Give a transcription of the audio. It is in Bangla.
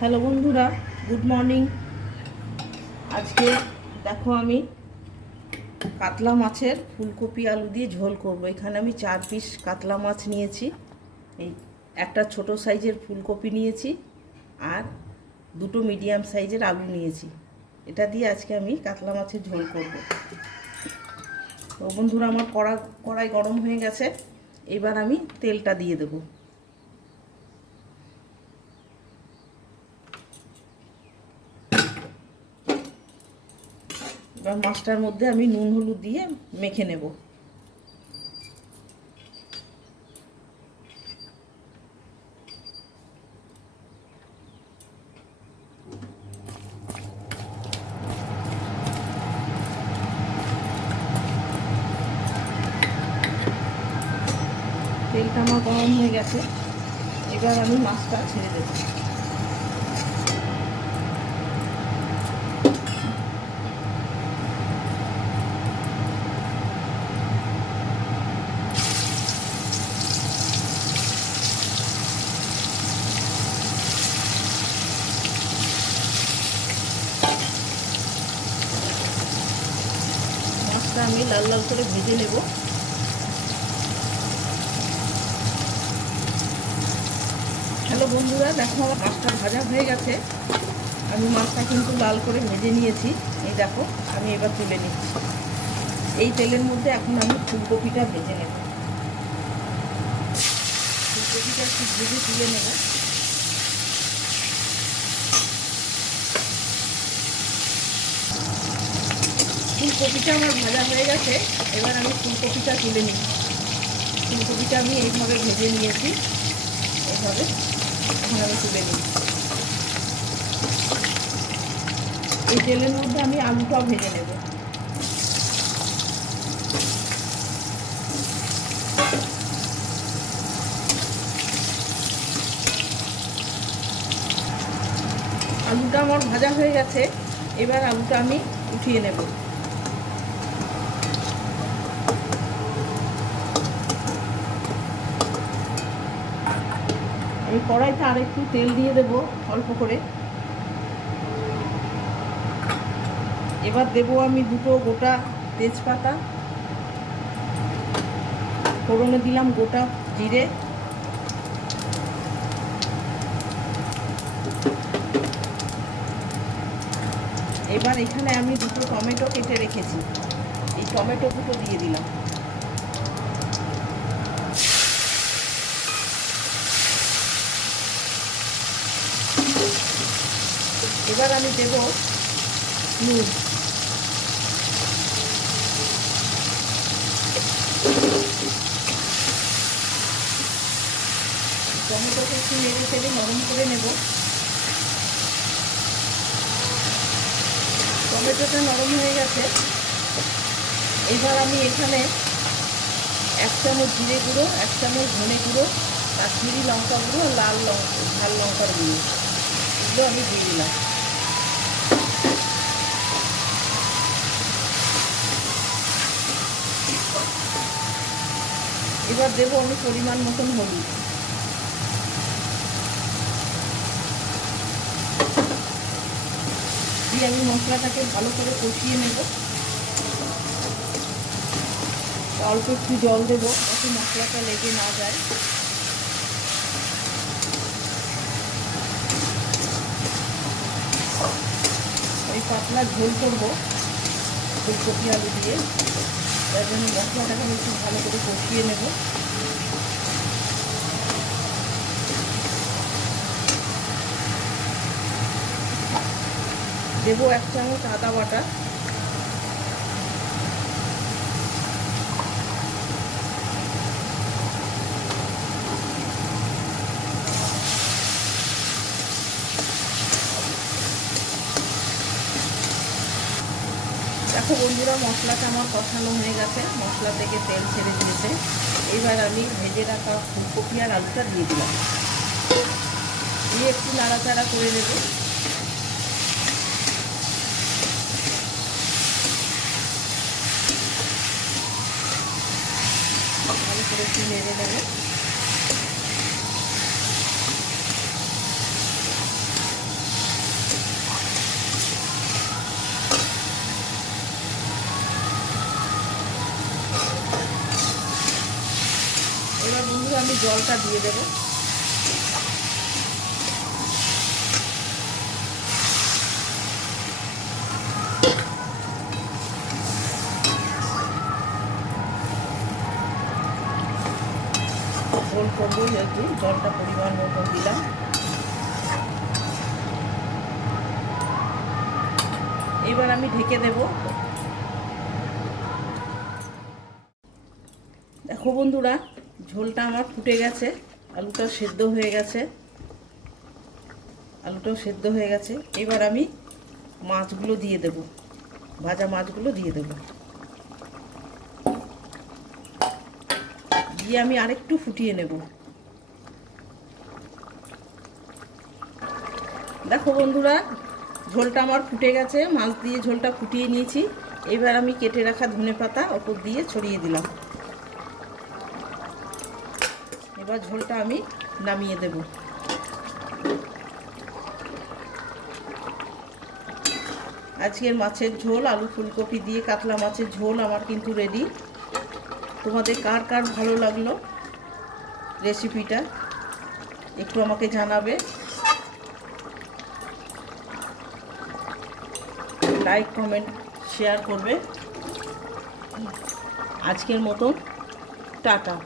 হ্যালো বন্ধুরা, গুড মর্নিং। আজকে দেখো আমি কাতলা মাছের ফুলকপি আলু দিয়ে ঝোল করব। এখানে আমি 4 পিস কাতলা মাছ নিয়েছি, এই একটা ছোট সাইজের ফুলকপি নিয়েছি আর দুটো মিডিয়াম সাইজের আলু নিয়েছি। এটা দিয়ে আজকে আমি কাতলা মাছের ঝোল করব। তো বন্ধুরা, আমার কড়াই গরম হয়ে গেছে। এবার আমি তেলটা দিয়ে দেবো। এবার মাছটার মধ্যে আমি নুন হলুদ দিয়ে মেখে নেব। তেলটা আমার গরম হয়ে গেছে, এবার আমি মাছটা ছেড়ে দেব। মাছটা আমি লাল লাল করে ভেজে নেব। হ্যালো বন্ধুরা, দেখো আমার মাছটা ভাজা হয়ে গেছে। আমি মাছটা কিন্তু লাল করে ভেজে নিয়েছি। এই দেখো, আমি এবার তুলে নিচ্ছি। এই তেলের মধ্যে এখন আমি ফুলকপিটা ভেজে নেব। ফুলকপিটা একটু ভেজে তুলে নেব। ফুলকপিটা আমার ভাজা হয়ে গেছে, এবার আমি ফুলকপিটা তুলে নিই। ফুলকপিটা আমি এইভাবে ভেজে নিয়েছি, এইভাবে এখন আমি তুলে নিই। এই তেলের মধ্যে আমি আলুটাও ভেজে নেব। আলুটা আমার ভাজা হয়ে গেছে, এবার আলুটা আমি উঠিয়ে নেব। এই কড়াইতে আরেকটু তেল দিয়ে দেব, অল্প করে। এবার দেব আমি দুটো গোটা তেজপাতা, ফোড়নে দিলাম গোটা জিরে, এবার এখানে আমি দুটো টমেটো কেটে রেখেছি, এই টমেটো দুটো দিয়ে দিলাম। এবার আমি দেব নুন। টমেটোকে একটু নেড়ে চেড়ে নরম করে নেব। টমেটোটা নরম হয়ে গেছে, এবার আমি এখানে 1 চামচ জিরে গুঁড়ো, 1 চামচ ধনে গুঁড়ো, কাশ্মীরি লঙ্কা গুঁড়ো, ঝাল লঙ্কার গুঁড়ো, এগুলো আমি দিয়ে দিলাম। এবার দেবো আমি পরিমাণ মতন হলুদ। দিয়ে আমি মশলাটাকে ভালো করে কষিয়ে নেব। অল্প একটু জল দেবো যাতে মশলাটা লেগে না যায়। ওই পাতলা ঝোল করবো ফুলকপি আলু দিয়ে, তার জন্য মশলাটাকে আমি একটু ভালো করে কষিয়ে নেব। দেবো 1 চামচ আদা বাটা, দেখো বন্ধুরা, মশলাটা আমার কষানো হয়ে গেছে, মশলা থেকে তেল ছেড়ে দিয়েছে। এবার আমি ভেজে রাখা ফুলকপি আর আলুটা দিয়ে দিলাম, দিয়ে একটু নাড়াচাড়া করে নেব। ভালো করে একটু নেড়ে নেব। আমি জলটা দিয়ে দেবো। ঝোল করবো যেহেতু জলটা পরিমাণ মতো দিলাম। এবার আমি ঢেকে দেব। দেখো বন্ধুরা, ঝোলটা আমার ফুটে গেছে, আলুটাও সেদ্ধ হয়ে গেছে। এবার আমি মাছগুলো দিয়ে দেব, ভাজা মাছগুলো দিয়ে দেব, দিয়ে আমি আরেকটু ফুটিয়ে নেব। দেখো বন্ধুরা, ঝোলটা আমার ফুটে গেছে, মাছ দিয়ে ঝোলটা ফুটিয়ে নিয়েছি। এবার আমি কেটে রাখা ধনেপাতা ওপর দিয়ে ছড়িয়ে দিলাম। এবার ঝোলটা আমি নামিয়ে দেব। আজকের মাছের ঝোল, আলু ফুলকপি দিয়ে কাতলা মাছের ঝোল আমার কিন্তু রেডি। তোমাদের কার কার ভালো লাগলো রেসিপিটা একটু আমাকে জানাবে, লাইক কমেন্ট শেয়ার করবে। আজকের মতন টাটা।